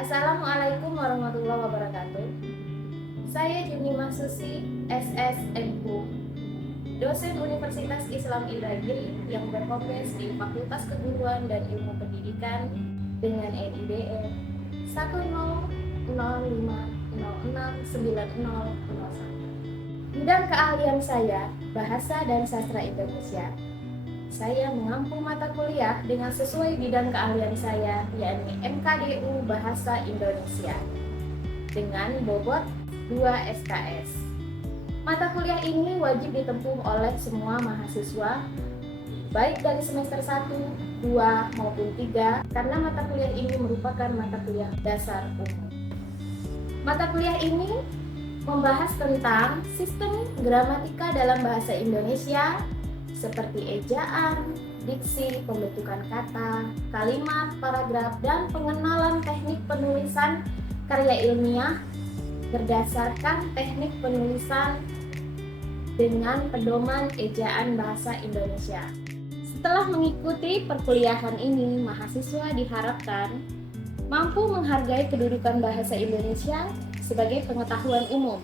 Assalamualaikum warahmatullahi wabarakatuh. Saya Junima Susi, SSMU, dosen Universitas Islam Indragiri yang berprofes di Fakultas Keguruan dan Ilmu Pendidikan dengan NIDE 10050609001. Bidang keahlian saya, Bahasa dan Sastra Indonesia. Saya mengampu mata kuliah dengan sesuai bidang keahlian saya, yakni MKDU Bahasa Indonesia, dengan bobot 2 SKS. Mata kuliah ini wajib ditempuh oleh semua mahasiswa, baik dari semester 1, 2, maupun 3, karena mata kuliah ini merupakan mata kuliah dasar umum. Mata kuliah ini membahas tentang sistem gramatika dalam bahasa Indonesia, seperti ejaan, diksi, pembentukan kata, kalimat, paragraf, dan pengenalan teknik penulisan karya ilmiah berdasarkan teknik penulisan dengan pedoman ejaan bahasa Indonesia. Setelah mengikuti perkuliahan ini, mahasiswa diharapkan mampu menghargai kedudukan bahasa Indonesia sebagai pengetahuan umum,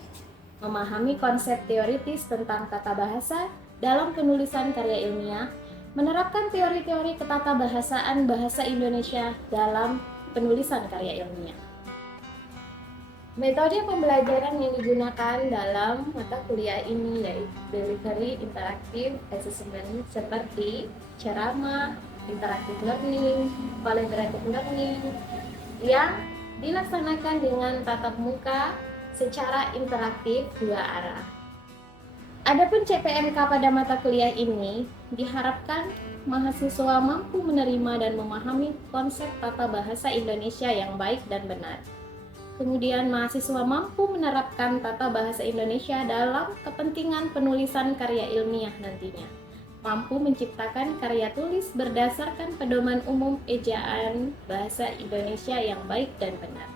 memahami konsep teoritis tentang tata bahasa dalam penulisan karya ilmiah, menerapkan teori-teori ketatabahasaan bahasa Indonesia dalam penulisan karya ilmiah. Metode pembelajaran yang digunakan dalam mata kuliah ini yaitu delivery interaktif assessment seperti ceramah, interactive learning, collaborative learning yang dilaksanakan dengan tatap muka secara interaktif dua arah. Adapun CPMK pada mata kuliah ini diharapkan mahasiswa mampu menerima dan memahami konsep tata bahasa Indonesia yang baik dan benar. Kemudian mahasiswa mampu menerapkan tata bahasa Indonesia dalam kepentingan penulisan karya ilmiah nantinya. Mampu menciptakan karya tulis berdasarkan pedoman umum ejaan bahasa Indonesia yang baik dan benar.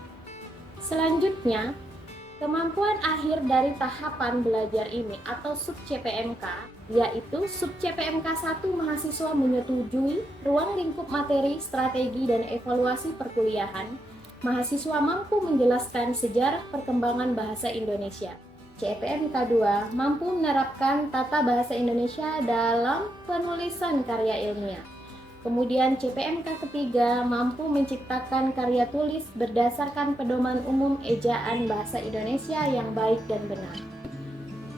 Selanjutnya, kemampuan akhir dari tahapan belajar ini atau sub CPMK, yaitu sub CPMK 1 mahasiswa menyetujui ruang lingkup materi, strategi, dan evaluasi perkuliahan. Mahasiswa mampu menjelaskan sejarah perkembangan bahasa Indonesia. CPMK 2 mampu menerapkan tata bahasa Indonesia dalam penulisan karya ilmiah. Kemudian CPMK ketiga mampu menciptakan karya tulis berdasarkan pedoman umum ejaan bahasa Indonesia yang baik dan benar.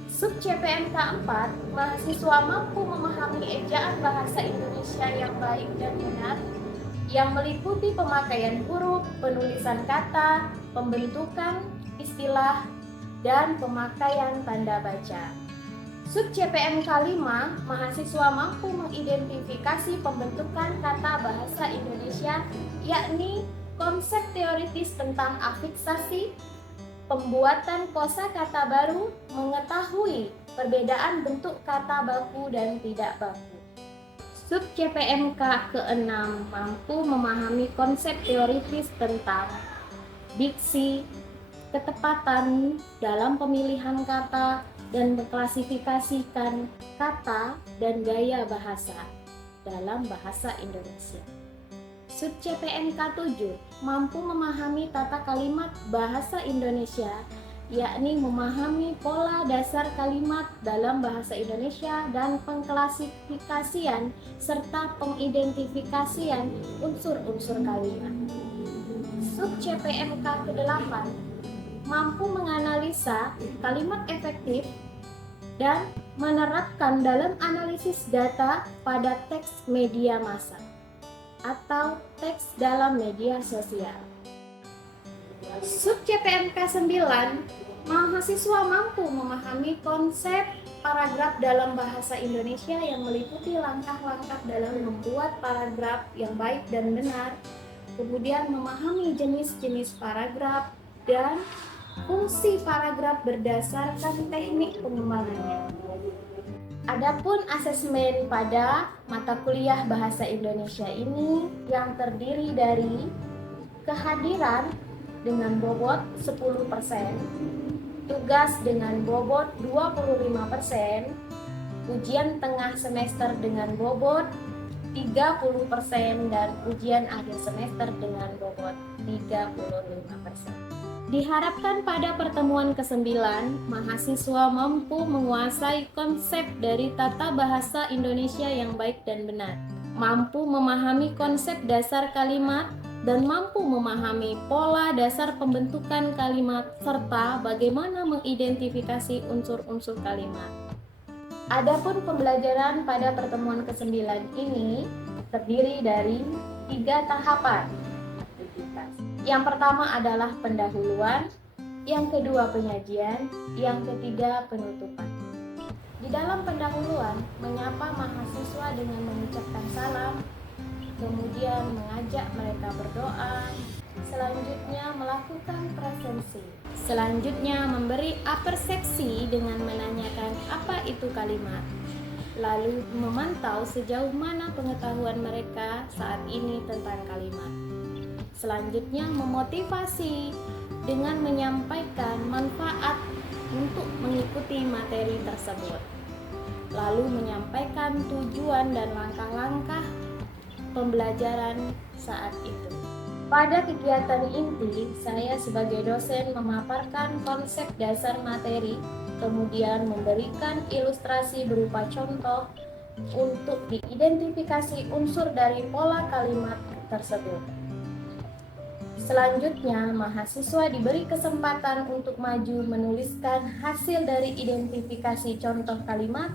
Sub CPMK 4, mahasiswa mampu memahami ejaan bahasa Indonesia yang baik dan benar, yang meliputi pemakaian huruf, penulisan kata, pembentukan istilah, dan pemakaian tanda baca. Sub CPMK 5, mahasiswa mampu mengidentifikasi pembentukan kata bahasa Indonesia, yakni konsep teoritis tentang afiksasi, pembuatan kosakata baru, mengetahui perbedaan bentuk kata baku dan tidak baku. Sub CPMK ke-6 mampu memahami konsep teoritis tentang diksi, ketepatan dalam pemilihan kata, dan mengklasifikasikan kata dan gaya bahasa dalam bahasa Indonesia. Sub CPMK 7 mampu memahami tata kalimat bahasa Indonesia, yakni memahami pola dasar kalimat dalam bahasa Indonesia dan pengklasifikasian serta pengidentifikasian unsur-unsur kalimat. Sub CPMK ke-8 mampu menganalisa kalimat efektif dan menerapkan dalam analisis data pada teks media massa atau teks dalam media sosial. Sub CPMK 9, mahasiswa mampu memahami konsep paragraf dalam bahasa Indonesia yang meliputi langkah-langkah dalam membuat paragraf yang baik dan benar, kemudian memahami jenis-jenis paragraf dan fungsi paragraf berdasarkan teknik pengembangannya. Adapun asesmen pada mata kuliah bahasa Indonesia ini yang terdiri dari kehadiran dengan bobot 10%, tugas dengan bobot 25%, ujian tengah semester dengan bobot 30% dan ujian akhir semester dengan bobot 35%. Diharapkan pada pertemuan ke-9, mahasiswa mampu menguasai konsep dari tata bahasa Indonesia yang baik dan benar, mampu memahami konsep dasar kalimat, dan mampu memahami pola dasar pembentukan kalimat serta bagaimana mengidentifikasi unsur-unsur kalimat. Adapun pembelajaran pada pertemuan ke-9 ini terdiri dari 3 tahapan aktivitas. Yang pertama adalah pendahuluan, yang kedua penyajian, yang ketiga penutupan. Di dalam pendahuluan, menyapa mahasiswa dengan mengucapkan salam, kemudian mengajak mereka berdoa, selanjutnya melakukan presensi, selanjutnya memberi apersepsi dengan menanyakan apa itu kalimat, lalu memantau sejauh mana pengetahuan mereka saat ini tentang kalimat. Selanjutnya memotivasi dengan menyampaikan manfaat untuk mengikuti materi tersebut, lalu menyampaikan tujuan dan langkah-langkah pembelajaran saat itu. Pada kegiatan inti, saya sebagai dosen memaparkan konsep dasar materi, kemudian memberikan ilustrasi berupa contoh untuk diidentifikasi unsur dari pola kalimat tersebut. Selanjutnya, mahasiswa diberi kesempatan untuk maju menuliskan hasil dari identifikasi contoh kalimat,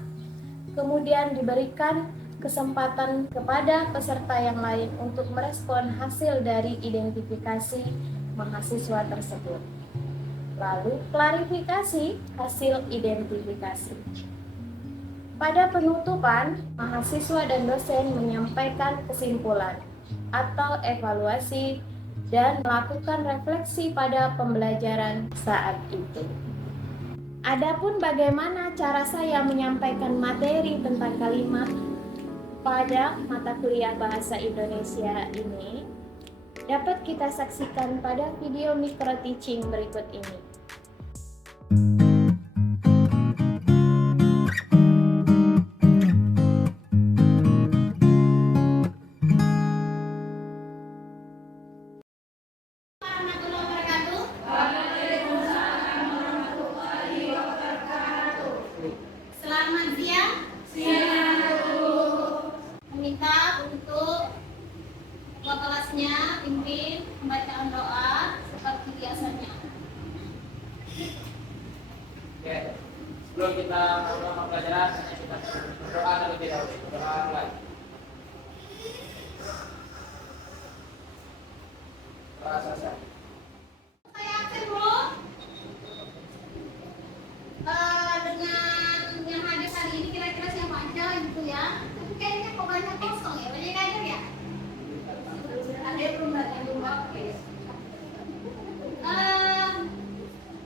kemudian diberikan kesempatan kepada peserta yang lain untuk merespon hasil dari identifikasi mahasiswa tersebut. Lalu, klarifikasi hasil identifikasi. Pada penutupan, mahasiswa dan dosen menyampaikan kesimpulan atau evaluasi dan melakukan refleksi pada pembelajaran saat itu. Adapun bagaimana cara saya menyampaikan materi tentang kalimat pada mata kuliah Bahasa Indonesia ini dapat kita saksikan pada video micro teaching berikut ini. Selamat siang. Meminta untuk ketua kelasnya pimpin pembacaan doa seperti biasanya. Oke, sebelum kita mulai pelajaran, kita berdoa terlebih dahulu. Berdoa mulai. Doa selesai. Saya absen dulu. Dengan yang hadir hari ini kira-kira siapa aja gitu ya? Tapi kayaknya kok banyak kosong ya, banyak aja ya. Ada yang belum datang juga. Oke.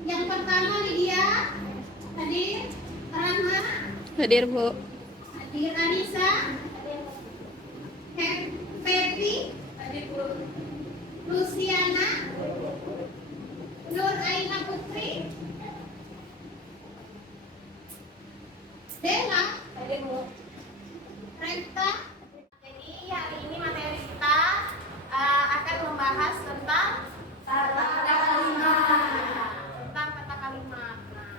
Yang pertama Lydia, hadir. Rahma, Hadir, Bu. hadir. Anissa, Pepi, hadir. Luciana, Nur Aina Putri, Dela, hadir. Renta. Jadi hari ini materi kita akan membahas tentang tata kalimat. Tentang tata kalimat. Nah,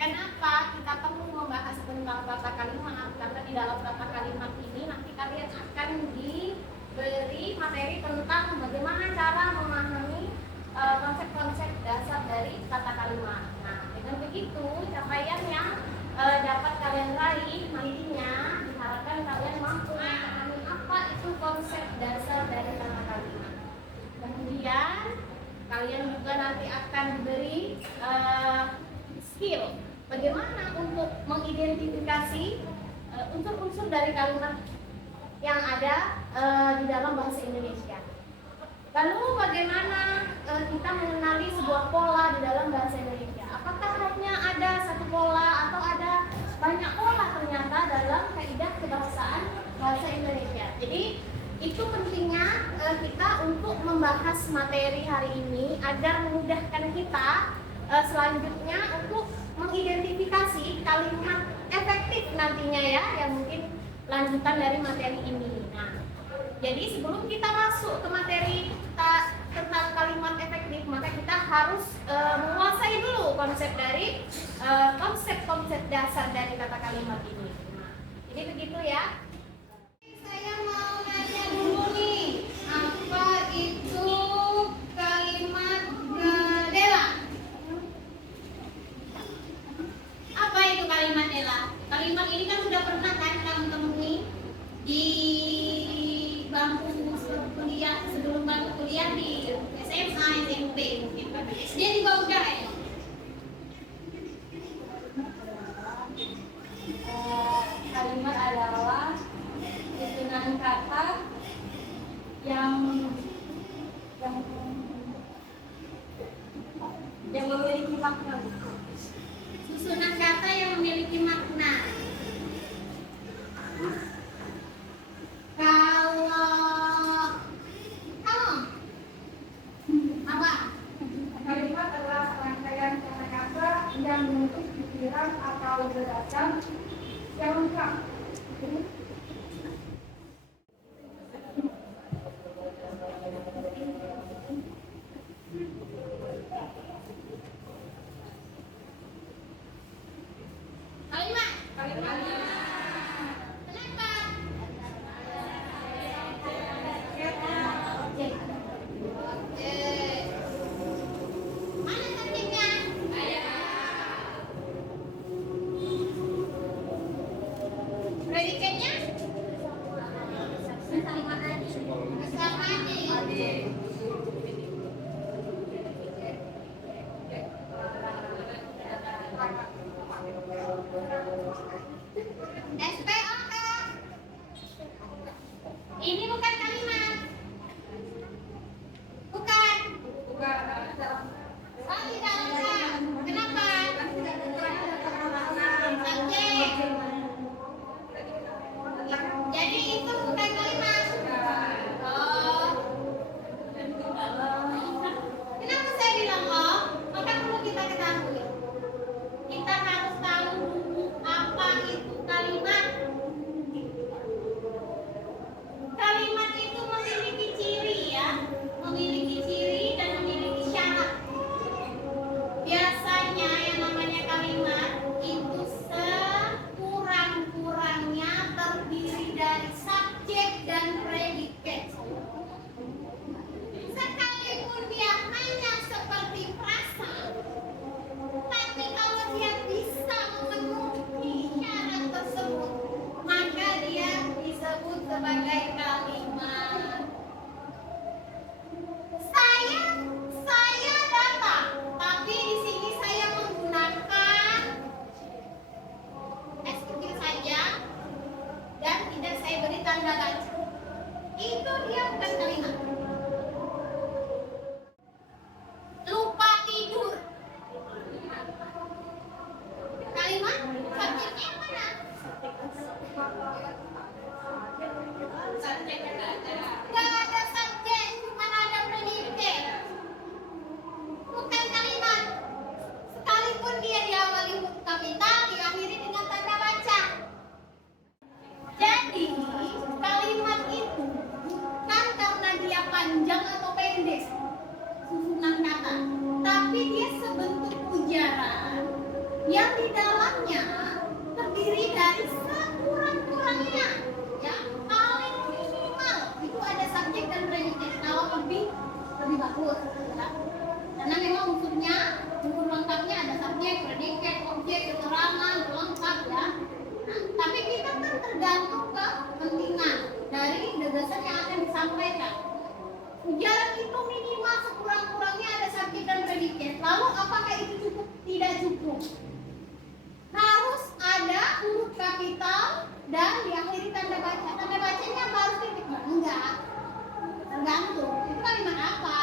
kenapa kita perlu membahas tentang tata kalimat? Karena di dalam tata kalimat ini nanti kalian akan diberi materi tentang bagaimana cara memahami konsep-konsep dasar dari tata kalimat. Nah, dengan begitu capaian yang dapat kalian raih nantinya diharapkan kalian mampu memahami apa itu konsep dasar dari tata kalimat. Kemudian kalian juga nanti akan diberi skill bagaimana untuk mengidentifikasi unsur-unsur dari kalimat yang ada di dalam bahasa Indonesia. Lalu bagaimana kita mengenali sebuah pola di dalam bahasa Indonesia? Apakah hanya ada satu pola atau ada banyak pola ternyata dalam kaidah kebahasaan bahasa Indonesia? Jadi itu pentingnya kita untuk membahas materi hari ini agar memudahkan kita selanjutnya untuk mengidentifikasi kalimat efektif nantinya ya, yang mungkin lanjutan dari materi ini. Nah, jadi sebelum kita masuk ke materi tentang kalimat efektif, maka kita harus menguasai dulu konsep dari konsep-konsep dasar dari kata kalimat ini. Nah, jadi begitu ya. Saya mau nanya dulu nih, apa itu kalimat dela? Apa itu kalimat dela? Kalimat ini kan sudah pernah kan kamu temui di bangku kuliah, sebelum bangku kuliah di SMA, SMP mungkin, SD juga udah ya. Kalimat adalah susunan kata yang memiliki makna. Susunan kata yang memiliki makna. Kalau kamu apa? Kalimat adalah rangkaian kata-kata yang membentuk pikiran atau gagasan yang lengkap. Kalimat. Kenapa? Mana subjeknya? Predikatnya? Sama adik. SPOK. Ini bukan kalimat. Bukan. Oh, tidak usah. Kenapa? Subjek. Jadi itu bukan kalimat. Oh. Kenapa saya bilang oh? Maka perlu kita ketahui. Kita harus tahu apa itu kalimat. Kalimat itu memiliki ciri ya, memiliki ciri dan memiliki syarat. Biasanya yang namanya kalimat itu sekurang-kurangnya terdiri dari subjek dan predikat. Sekalipun dia hanya seperti frasa, tapi kalau dia bisa memenuhi syarat tersebut, maka dia disebut sebagai kalimat. Saya datang, tapi di sini saya menggunakan es kecil saja dan tidak saya beri tanda baca. Itu dia bukan kalimat. Lupa tidur. Kalimat subjeknya mana? Gak ada subjek, cuma ada predikat. Bukan kalimat. Sekalipun dia diawali huruf kapital, diakhiri dengan tanda baca. Jadi kalimat itu kan karena dia panjang atau pendek susunan kata, tapi dia sebentuk ujaran yang di dalamnya terdiri dari sekurang-kurangnya ya paling minimal itu ada subjek dan predikat. Kalau lebih bagus ya. Karena memang unsur lengkapnya ada subjek, predikat, objek, keterangan, lengkap ya. Nah, tapi kita kan tergantung kepentingan dari gagasan yang akan disampaikan. Ujaran itu minimal sekurang-kurangnya ada subjek dan predikat. Lalu apakah itu cukup? Tidak cukup. Harus ada huruf kapital dan diakhiri tanda baca. Tanda bacanya harus titik? Enggak. Tergantung. Itu kalimat apa?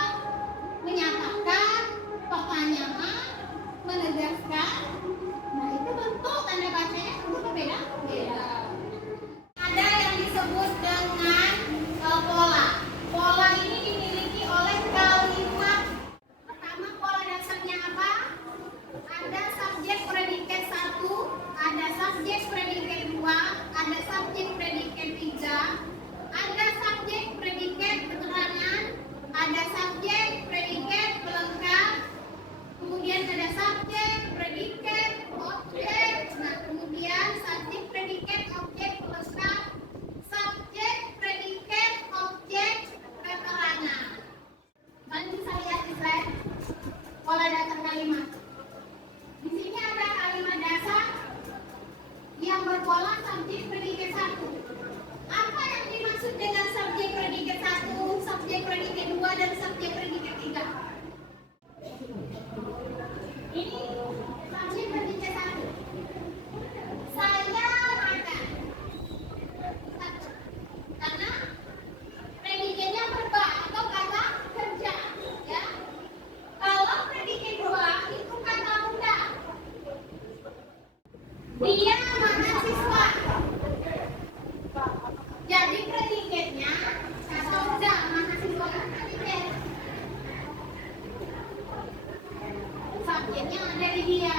dia mahasiswa. Jadi predikatnya atau udah mahasiswa kan predikat. Subjeknya ada di dia.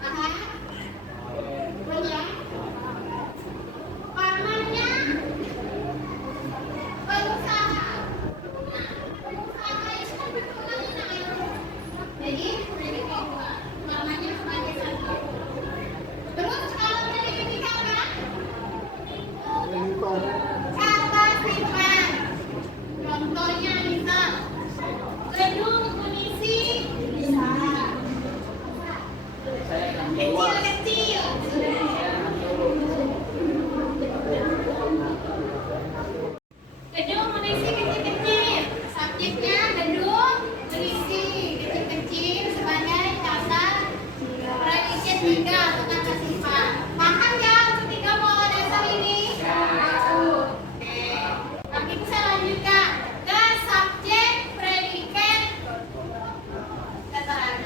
Paham? Punya? Warnanya berusaha. Nah, berusaha itu kan berkelanjutan. Jadi predikat dua. Warnanya sebagai satu. Terus kalau predikat tiga apa? Kata sifat. Contohnya misal gedung munisi bisa kecil-kecil. Gedung munisi kecil-kecil. Subjeknya gedung munisi kecil-kecil sebagai kata predikat tiga atau kata sifat. Paham ya untuk tiga pola dasar ini? Oke. Tapi bisa lanjutkan ke subjek predikat keterangan.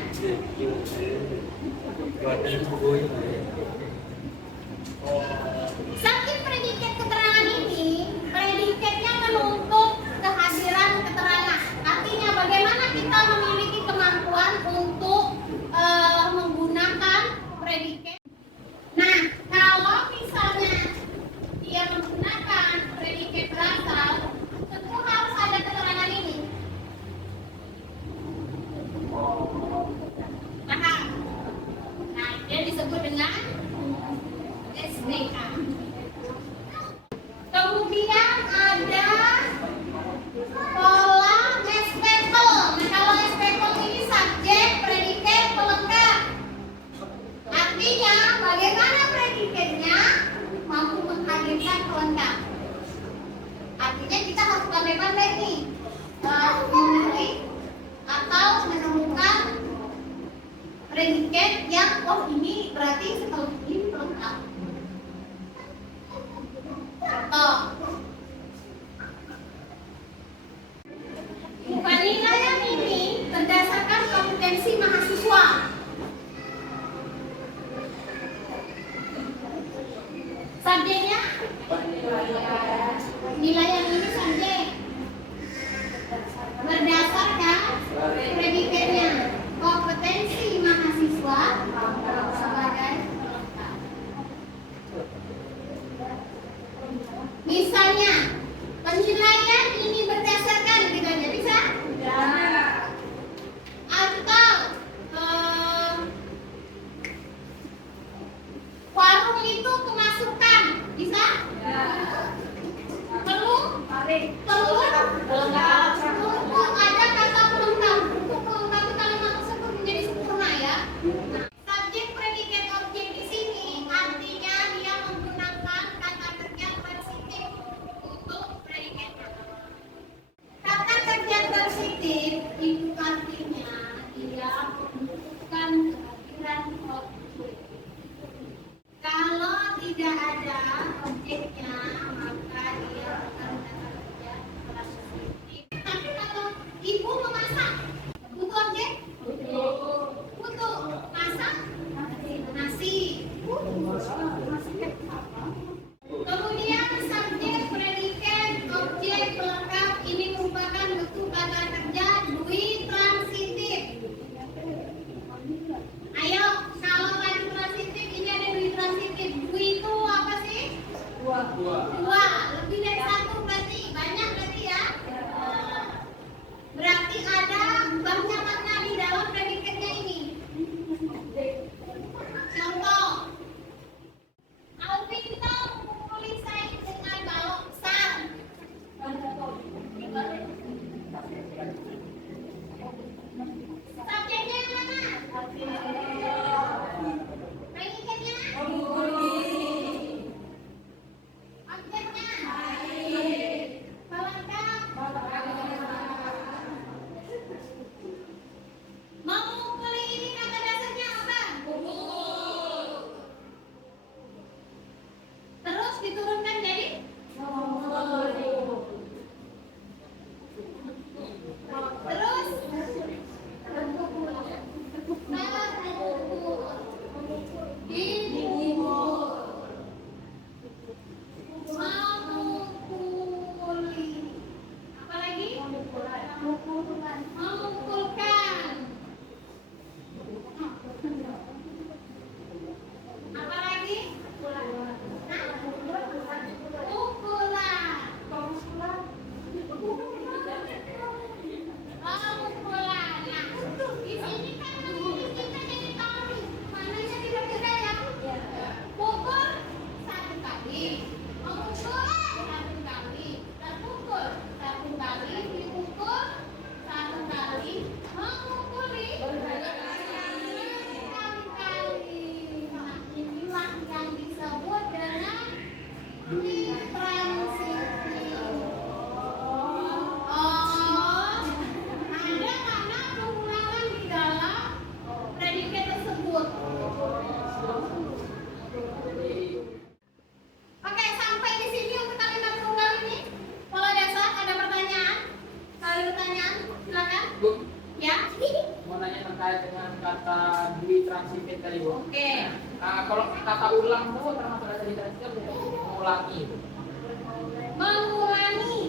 Subjek predikat keterangan ini predikatnya menuntut kehadiran keterangan. Artinya bagaimana kita memiliki kemampuan untuk menggunakan predikat. Nah, kalau misalnya dia menggunakan predikat berasal, tentu harus ada keterangan ini. Paham? Nah, dia disebut dengan SDA. Kemudian ada pola SPEPL. Nah, kalau SPEPL ini subjek predikat pelengkap. Artinya bagaimana predikatnya mampu menghadirkan pelengkap. Artinya kita harus pandai-pandai nih mencari atau menemukan predikat yang ini berarti setelah ini pelengkap. Contoh, penilaian ini berdasarkan kompetensi mahasiswa. Subjeknya penilaian ini subjek berdasarkan predikatnya kompetensi mahasiswa sebagai pelengkap. Misalnya penilaian ini berdasarkan gitu aja bisa? Atau warung itu kemasukan bisa? Perlu? Untuk ada kata pelengkap. Untuk pelengkap kalimat tersebut menjadi sempurna ya. Nah, subjek predikat objek di sini artinya dia menggunakan kata kerja transitif untuk predikatnya. Kata kerja transitif itu artinya dia menunjukkan kehadiran objek. Kalau tidak ada objeknya, maka dia bukan kata kerja transitif. Tapi kalau ibu memasak, butuh objek? Butuh. Masak? Nasi. Kemudian subjek, predikat, objek, pelengkap ini merupakan bentuk kata kerja dui transitif. Ayo, kalau tadi transitif ini ada dui transitif. Dui itu apa sih? Dua. Lebih dari satu berarti banyak berarti ya. Berarti ada banyak makna di dalam predikatnya ini. Contoh, Alvita memukuli Said dengan balok besar. Subjeknya yang mana? Predikatnya? Objeknya? Pelengkap? Memukuli ini kata dasarnya apa? Terus diturunkan jadi? terkait dengan kata dwi transitif tadi Bu. Oke. Nah, kalau kata ulang Bu termasuk kata dwi transitif mengulangi. Mengulangi.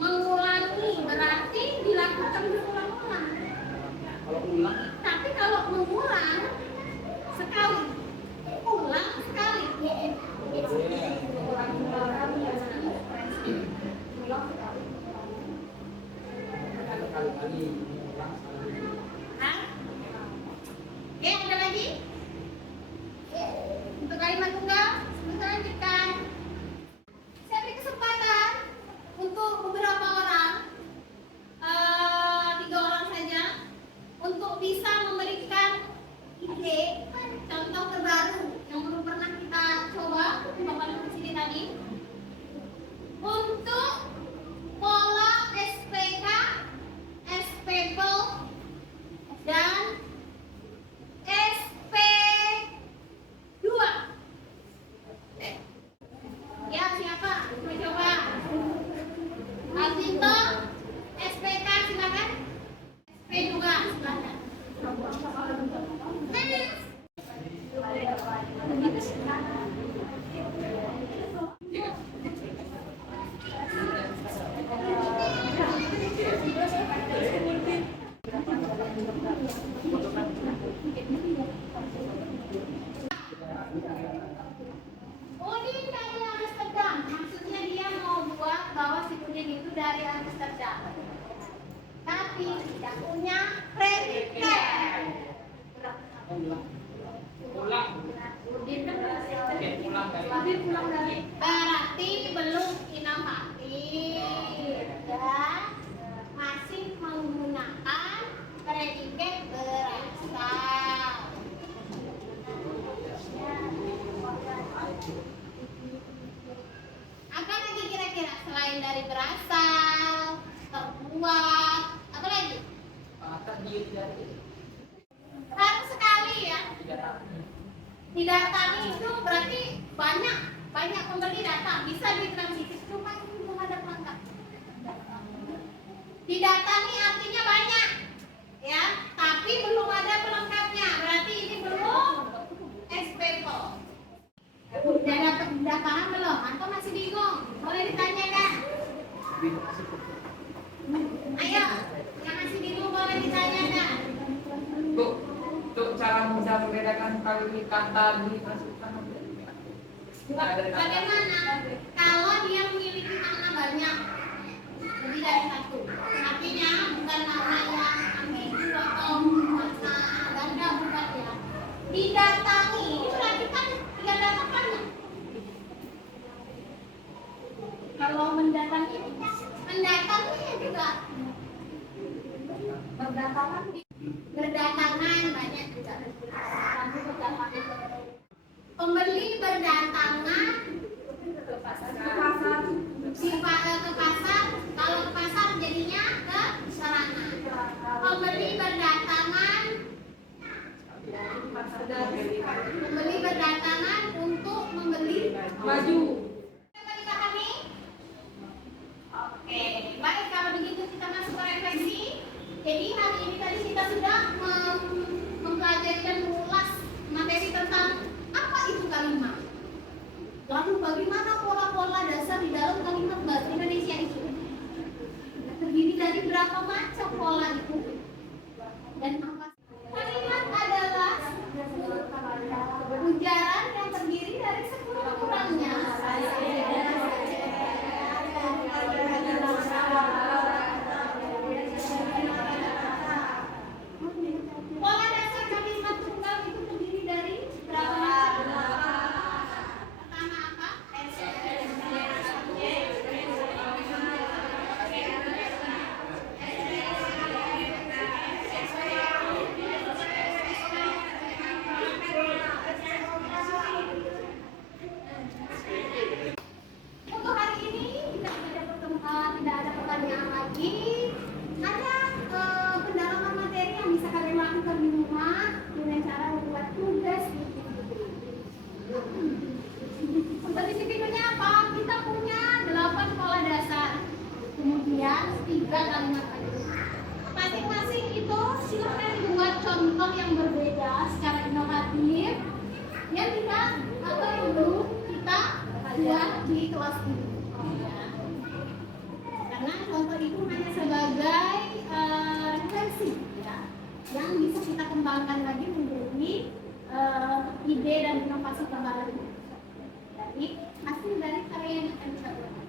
Mengulangi berarti dilakukan berulang-ulang. Kalau ulang Tapi kalau mengulang sekali, ulang sekali. kali-kali mengulang sekali. Hah? Oke, ada lagi? Untuk kalimat tunggal, sebentar lanjutkan. Saya beri kesempatan untuk beberapa orang, 3 orang saja, untuk bisa memberikan ide, contoh terbaru yang belum pernah kita coba Bapak Ibu di sini tadi, untuk pola SPK, SPPL, dan SP2. Ya, siapa? Mau coba? Alvinto, SPK silakan. SP2 silakan. Udin dari Amsterdam, maksudnya dia mau buat bahwa si Udin itu dari Amsterdam, tapi tidak punya credit card. Ulang. Udin kan Oke, ulang dari. Udin pulang dari berarti belum inovatif dan masih menggunakan credit card berasal. Apa lagi kira-kira selain dari berasal, terbuat, apa lagi? Terdiri dari Harus sekali ya. tiga. Didatangi itu berarti banyak pembeli datang, bisa ditransitif, cuma ini belum ada pelengkap. Didatangi artinya banyak, ya, tapi belum ada pelengkapnya, berarti ini belum SPPO. Udah paham belum? Atau masih bingung? Boleh ditanyakan. Ayo, yang masih bingung boleh ditanyakan. Untuk cara mudah membedakan kali kata di transitifan. Bagaimana kalau dia memiliki makna banyak, lebih dari satu? Artinya bukan makna yang ambigu atau makna ganda, bukan ya. Didatangi, ini berarti kan tidak datang banyak. Kalau mendatangi juga berdatangan banyak juga. Pembeli berdatangan ke pasar. Kalau ke pasar jadinya ke sarana. Pembeli berdatangan untuk membeli baju. Coba dipahami? Oke, baik, kalau begitu kita masuk ke refleksi. Jadi hari ini tadi kita sudah mempelajari dan mengulas materi tentang apa itu kalimat. Lalu bagaimana pola-pola dasar di dalam kalimat bahasa Indonesia itu? Terdiri dari berapa macam pola itu? Dan apa? Kalimat adalah ujaran yang terdiri dari sekurang-kurangnya pola dasar kalimat tunggal itu terdiri dari berapa macam? Pertama apa? Untuk hari ini tidak ada pertanyaan lagi. Ada pendalaman materi yang bisa kalian lakukan di rumah dengan cara membuat tugas. Seperti di videonya apa? Kita punya 8 pola dasar, kemudian 3 kalimat lagi. Masing-masing itu silahkan dibuat contoh yang berbeda secara inovatif yang kita belum kita buat di kelas ini. Karena contoh itu hanya sebagai referensi ya, yang bisa kita kembangkan lagi menjadi ide dan inovasi terbaru dari hasil dari karya yang akan kita buat.